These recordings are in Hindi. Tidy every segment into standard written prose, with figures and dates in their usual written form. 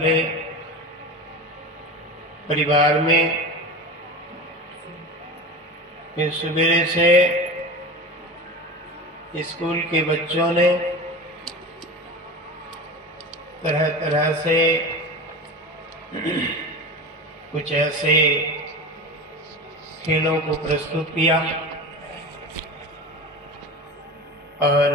मेरे परिवार में फिर सवेरे से स्कूल के बच्चों ने तरह तरह से कुछ ऐसे खेलों को प्रस्तुत किया और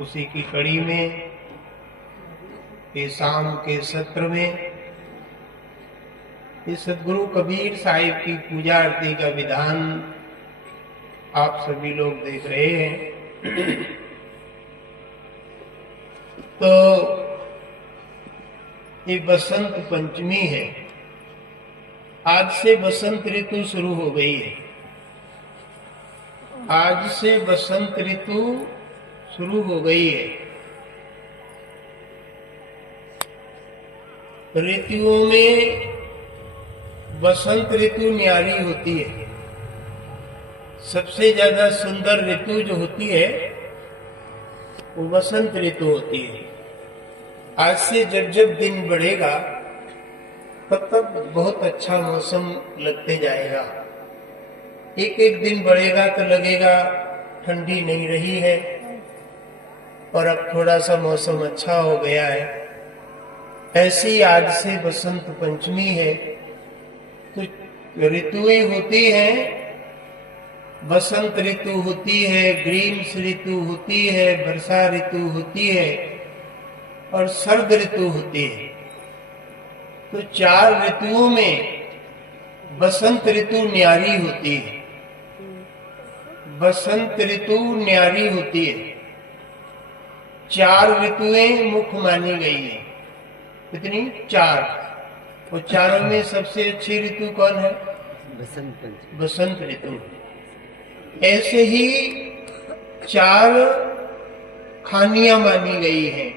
उसी की कड़ी में ये शाम के सत्र में इस सदगुरु कबीर साहिब की पूजा आरती का विधान आप सभी लोग देख रहे हैं। तो ये बसंत पंचमी है। आज से बसंत ऋतु शुरू हो गई है। आज से बसंत ऋतु शुरू हो गई है। ऋतुओं में बसंत ऋतु न्यारी होती है। सबसे ज्यादा सुंदर ऋतु जो होती है वो बसंत ऋतु होती है। आज से जब जब दिन बढ़ेगा तब तक बहुत अच्छा मौसम लगते जाएगा। एक एक दिन बढ़ेगा तो लगेगा ठंडी नहीं रही है और अब थोड़ा सा मौसम अच्छा हो गया है। ऐसी आज से बसंत पंचमी है। तो ऋतुएं होती हैं। बसंत ऋतु होती है, ग्रीष्म ऋतु होती है, वर्षा ऋतु होती है और शरद ऋतु होती है। तो चार ऋतुओं में बसंत ऋतु न्यारी होती है। बसंत ऋतु न्यारी होती है। चार ऋतुएं मुख्य मानी गई है। कितनी? चार। और चारों में सबसे अच्छी ऋतु कौन है? बसंत ऋतु। ऐसे ही चार खानियां मानी गई हैं।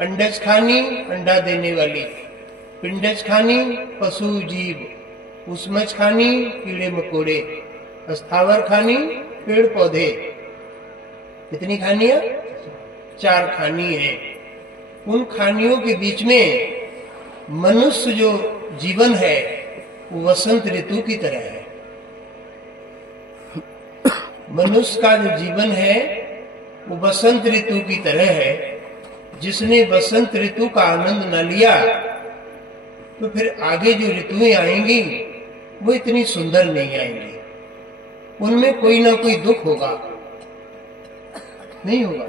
अंडज खानी, अंडा देने वाली। पिंडज खानी, पशु जीव। उष्मज खानी, कीड़े मकोड़े। स्थावर खानी, पेड़ पौधे। कितनी खानियां? चार खानी है। उन खानियों के बीच में मनुष्य जो जीवन है वो वसंत ऋतु की तरह है। मनुष्य का जो जीवन है वो बसंत ऋतु की तरह है। जिसने बसंत ऋतु का आनंद न लिया तो फिर आगे जो ऋतुएं आएंगी वो इतनी सुंदर नहीं आएंगी। उनमें कोई ना कोई दुख होगा, नहीं होगा।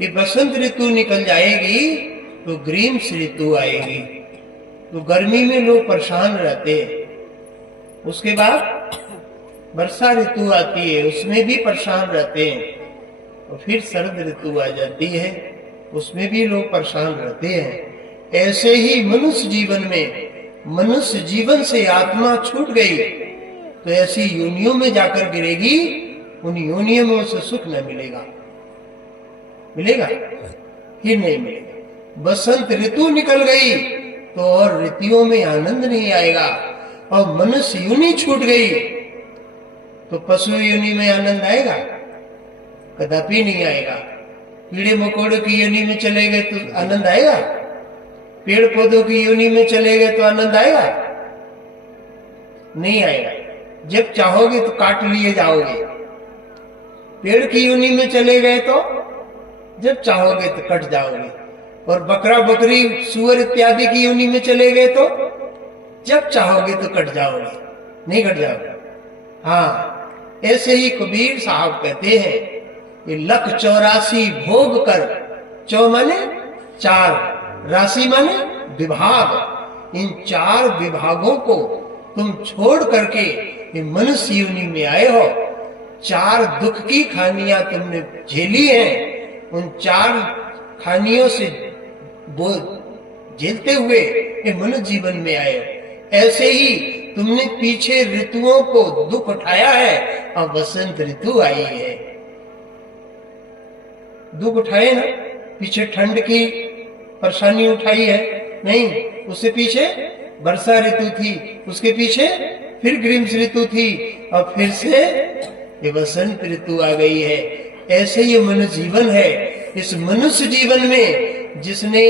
ये बसंत ऋतु निकल जाएगी तो ग्रीष्म ऋतु आएगी। तो गर्मी में लोग परेशान रहते हैं। उसके बाद वर्षा ऋतु आती है, उसमें भी परेशान रहते हैं। और फिर शरद ऋतु आ जाती है, उसमें भी लोग परेशान रहते हैं। ऐसे ही मनुष्य जीवन में, मनुष्य जीवन से आत्मा छूट गई तो ऐसी योनियों में जाकर गिरेगी। उन योनियों में उसे सुख न मिलेगा। मिलेगा? ही नहीं मिलेगा। बसंत ऋतु निकल गई तो और ऋतुओं में आनंद नहीं आएगा। और मनुष्य योनि छूट गई तो पशु योनि में आनंद आएगा? कदापि नहीं आएगा। कीड़े मकोड़ों की योनि में चले गए तो आनंद आएगा? पेड़ पौधों की योनि में चले गए तो आनंद आएगा? नहीं आएगा। जब चाहोगे तो काट लिए जाओगे। पेड़ की योनि में चले गए तो जब चाहोगे तो कट जाओगे। और बकरा बकरी सुअर इत्यादि की योनि में चले गए तो जब चाहोगे तो कट जाओगे, नहीं कट जाओगे। हाँ, ऐसे ही कबीर साहब कहते हैं कि लख 84 भोग कर। चौ माने चार, राशि माने विभाग। इन चार विभागों को तुम छोड़ करके ये मनुष्य योनि में आए हो। चार दुख की खानियां तुमने झेली हैं। उन चार खानियों से झेलते हुए ये मनुष्य जीवन में आए हो। ऐसे ही तुमने पीछे ऋतुओं को दुख उठाया है और बसंत ऋतु आई है। दुख उठाए ना, पीछे ठंड की परेशानी उठाई है? नहीं। उससे पीछे वर्षा ऋतु थी, उसके पीछे फिर ग्रीष्म ऋतु थी और फिर से ये बसंत ऋतु आ गई है। ऐसे ये मनुष्य जीवन है। इस मनुष्य जीवन में जिसने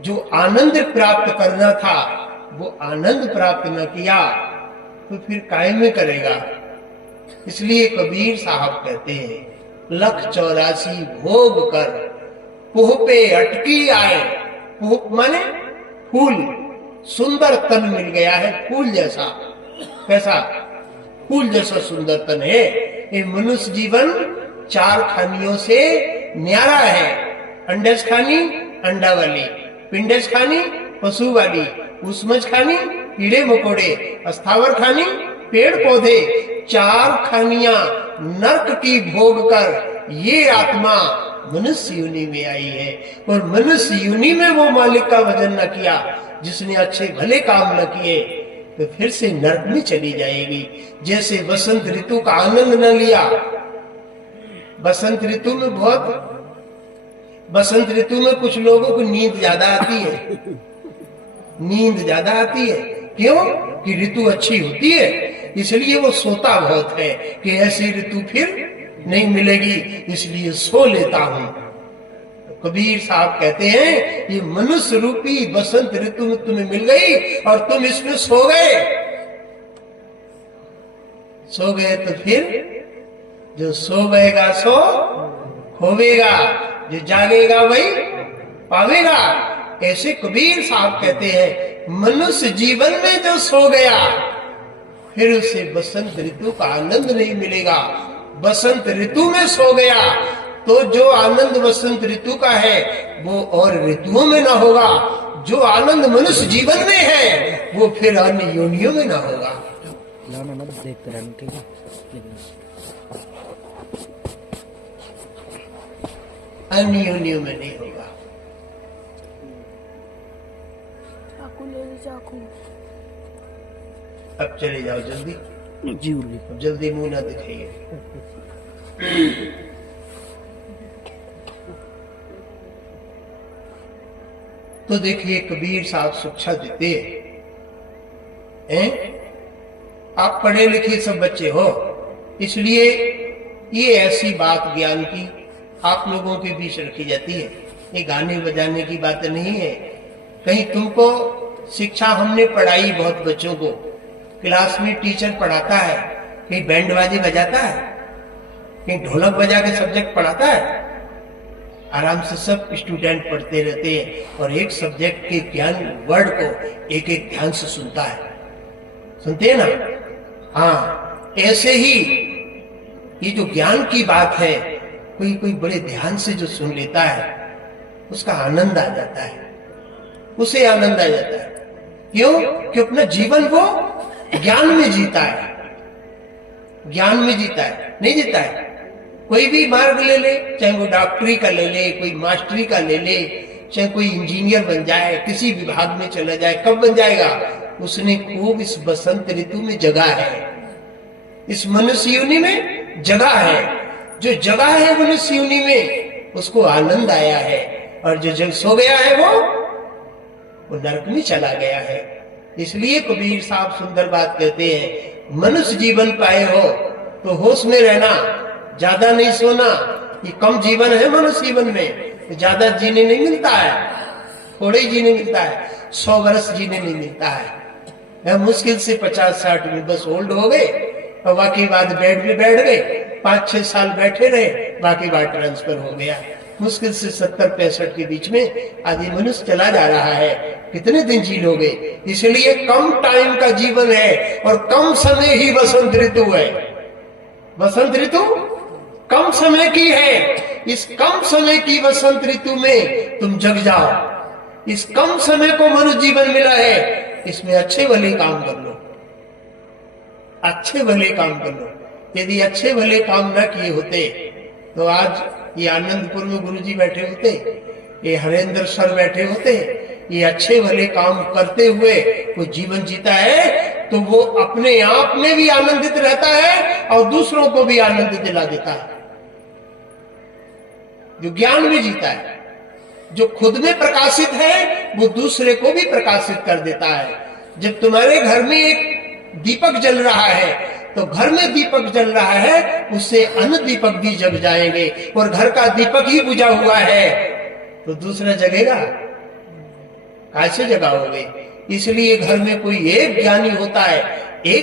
जो आनंद प्राप्त करना था वो आनंद प्राप्त न किया तो फिर काहे में करेगा। इसलिए कबीर साहब कहते हैं 184 भोग कर पोह पे अटकी आए। पोह माने फूल, सुंदर तन मिल गया है फूल जैसा। कैसा? फूल जैसा सुंदर तन है। ये मनुष्य जीवन 4 खानियों से न्यारा है। अंडज खानी अंडा वाली, पिंडज खानी पशु वाली, उष्मज खानी कीड़े मकोड़े, अस्थावर खानी पेड़ पौधे। 4 खानियां नरक की भोग कर ये आत्मा मनुष्य योनि में आई है। और मनुष्य योनि में वो मालिक का भजन न किया, जिसने अच्छे भले काम न किए, तो फिर से नरक में चली जाएगी। जैसे बसंत ऋतु का आनंद न लिया, बसंत ऋतु में बसंत ऋतु में कुछ लोगों को नींद ज्यादा आती है। नींद ज्यादा आती है क्यों? कि ऋतु अच्छी होती है, इसलिए वो सोता बहुत है कि ऐसी ऋतु फिर नहीं मिलेगी, इसलिए सो लेता हूं। कबीर साहब कहते हैं ये मनुष्य रूपी बसंत ऋतु में तुम्हें मिल गई और तुम इसमें सो गए। सो गए तो फिर जो सो गएगा सो खोवेगा, जो जागेगा वही पावेगा। ऐसे कबीर साहब कहते हैं मनुष्य जीवन में जो सो गया फिर उसे बसंत ऋतु का आनंद नहीं मिलेगा। बसंत ऋतु में सो गया तो जो आनंद बसंत ऋतु का है वो और ऋतुओं में ना होगा। जो आनंद मनुष्य जीवन में है वो फिर अन्य योनियों में ना होगा। अन्य योनियों में नहीं होगा। अब चले जाओ जल्दी जी। अब जल्दी मुंह ना दिखाइए। तो देखिए कबीर साहब शिक्षा देते हैं। आप पढ़े लिखे सब बच्चे हो, इसलिए ये ऐसी बात ज्ञान की आप लोगों के बीच रखी जाती है। ये गाने बजाने की बात नहीं है। कहीं तुमको शिक्षा हमने पढ़ाई बहुत बच्चों को, क्लास में टीचर पढ़ाता है, कहीं बैंड बाजी बजाता है, कहीं ढोलक बजा के सब्जेक्ट पढ़ाता है। आराम से सब स्टूडेंट पढ़ते रहते हैं और एक सब्जेक्ट के ज्ञान वर्ड को एक एक ध्यान से सुनता है। सुनते हैं ना? हाँ, ऐसे ही ये जो ज्ञान की बात है कोई कोई बड़े ध्यान से जो सुन लेता है उसका आनंद आ जाता है, उसे आनंद आ जाता है। क्यों? कि अपना जीवन वो ज्ञान में जीता है। ज्ञान में जीता है, नहीं जीता है। कोई भी मार्ग ले ले, चाहे वो डॉक्टरी का ले ले, कोई मास्टरी का ले ले, चाहे कोई इंजीनियर बन जाए, किसी विभाग में चला जाए, कब बन जाएगा? उसने खूब इस बसंत ऋतु में जगा है, इस मनुष्य योनि में जगा है। जो जगा है मनुष्य योनि में उसको आनंद आया है, और जो जग सो गया है वो नरक में चला गया है। इसलिए कबीर साहब सुंदर बात कहते हैं, मनुष्य जीवन पाए हो तो होश में रहना, ज्यादा नहीं सोना। ये कम जीवन है मनुष्य जीवन में, तो ज्यादा जीने नहीं मिलता है, थोड़े ही जीने मिलता है। 100 वर्ष जीने नहीं मिलता है। मुश्किल से 50-60 में बस ओल्ड हो गए और बाकी बाद बेड में बैठ गए, 5-6 साल बैठे रहे, बाकी बात ट्रांसफर हो गया। मुश्किल से 70-65 के बीच में आदि मनुष्य चला जा रहा है। कितने दिन जी लोगे? इसलिए कम टाइम का जीवन है और कम समय ही बसंत ऋतु है। बसंत ऋतु कम समय की है। इस कम समय की बसंत ऋतु में तुम जग जाओ। इस कम समय को मनुष्य जीवन मिला है, इसमें अच्छे भले काम कर लो, अच्छे भले काम कर लो। यदि अच्छे भले काम न किए होते तो आज ये आनंदपुर में गुरुजी बैठे होते, ये हरेंद्र सर बैठे होते। ये अच्छे भले काम करते हुए वो जीवन जीता है तो वो अपने आप में भी आनंदित रहता है और दूसरों को भी आनंद दिला देता है। जो ज्ञान में जीता है, जो खुद में प्रकाशित है, वो दूसरे को भी प्रकाशित कर देता है। जब तुम्हारे घर में एक दीपक जल रहा है तो घर में दीपक जल रहा है, उससे अन्य दीपक भी जग जाएंगे। और घर का दीपक ही बुझा हुआ है तो दूसरा जगेगा? कैसे जगाओगे? इसलिए घर में कोई एक ज्ञानी होता है, एक